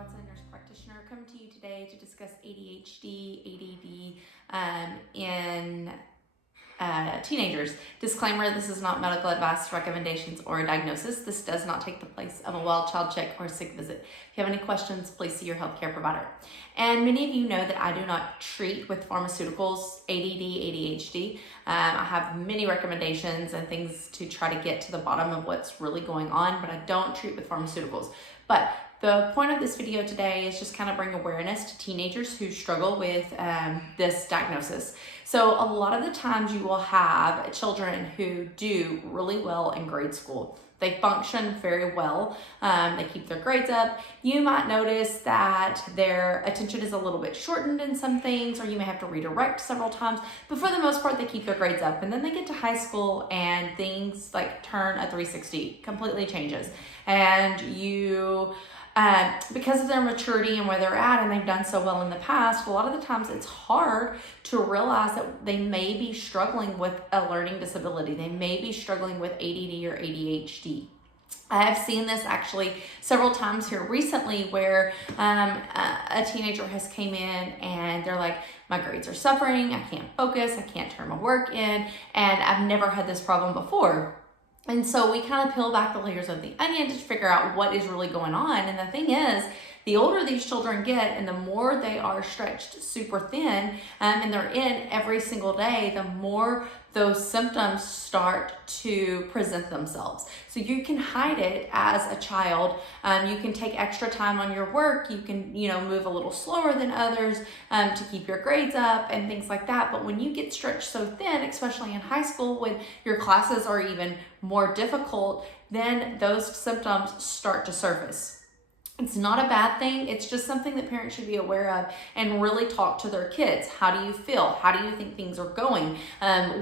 Watson, nurse practitioner, coming to you today to discuss ADHD, ADD in teenagers. Disclaimer, this is not medical advice, recommendations, or a diagnosis. This does not take the place of a well child check or a sick visit. If you have any questions, please see your healthcare provider. And many of you know that I do not treat with pharmaceuticals ADD, ADHD. I have many recommendations and things to try to get to the bottom of what's really going on, but I don't treat with pharmaceuticals. But the point of this video today is just kind of bring awareness to teenagers who struggle with this diagnosis. So a lot of the times you will have children who do really well in grade school. They function very well. They keep their grades up. You might notice that their attention is a little bit shortened in some things, or you may have to redirect several times, but for the most part, they keep their grades up. And then they get to high school and things like turn a 360, completely changes. And you, because of their maturity and where they're at, and they've done so well in the past, a lot of the times it's hard to realize that they may be struggling with a learning disability. They may be struggling with ADD or ADHD. I have seen this actually several times here recently where a teenager has came in and they're like, my grades are suffering, I can't focus, I can't turn my work in, and I've never had this problem before. And so we kind of peel back the layers of the onion to figure out what is really going on. And the thing is, the older these children get and the more they are stretched super thin and they're in every single day, the more those symptoms start to present themselves. So you can hide it as a child. You can take extra time on your work. You can, move a little slower than others to keep your grades up and things like that. But when you get stretched so thin, especially in high school when your classes are even more difficult, then those symptoms start to surface. It's not a bad thing. It's just something that parents should be aware of and really talk to their kids. How do you feel? How do you think things are going?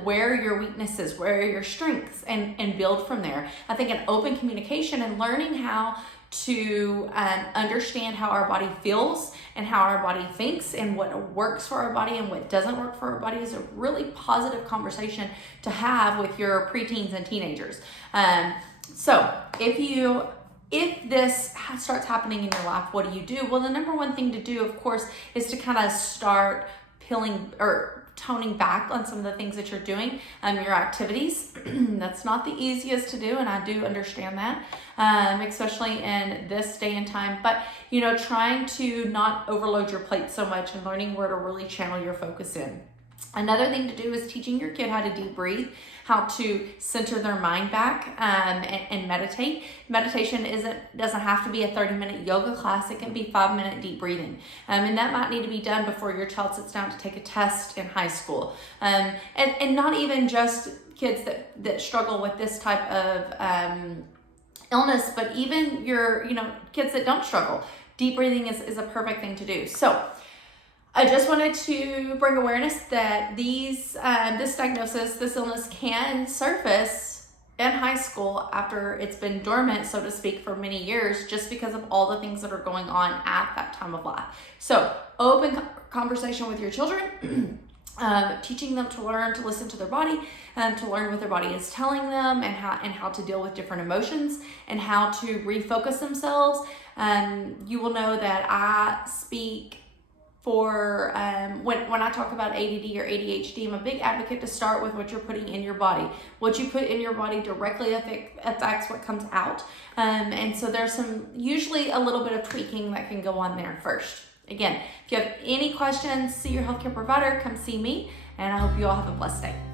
Where are your weaknesses? Where are your strengths? And build from there. I think an open communication and learning how to understand how our body feels and how our body thinks and what works for our body and what doesn't work for our body is a really positive conversation to have with your preteens and teenagers. So if this starts happening in your life, what do you do? Well, the number one thing to do, of course, is to kind of start peeling or toning back on some of the things that you're doing, your activities. That's not the easiest to do, and I do understand that, especially in this day and time. But, trying to not overload your plate so much and learning where to really channel your focus in. Another thing to do is teaching your kid how to deep breathe, how to center their mind back and meditate. Meditation doesn't have to be a 30-minute yoga class. It can be 5-minute deep breathing. And that might need to be done before your child sits down to take a test in high school. And not even just kids that struggle with this type of illness, but even your kids that don't struggle. Deep breathing is a perfect thing to do. So I just wanted to bring awareness that this diagnosis, this illness can surface in high school after it's been dormant, so to speak, for many years, just because of all the things that are going on at that time of life. So open conversation with your children, teaching them to learn to listen to their body, to learn what their body is telling them and how to deal with different emotions and how to refocus themselves. You will know that I speak for when I talk about ADD or ADHD, I'm a big advocate to start with what you're putting in your body. What you put in your body directly affects what comes out. And so there's usually a little bit of tweaking that can go on there first. Again, if you have any questions, see your healthcare provider, come see me, and I hope you all have a blessed day.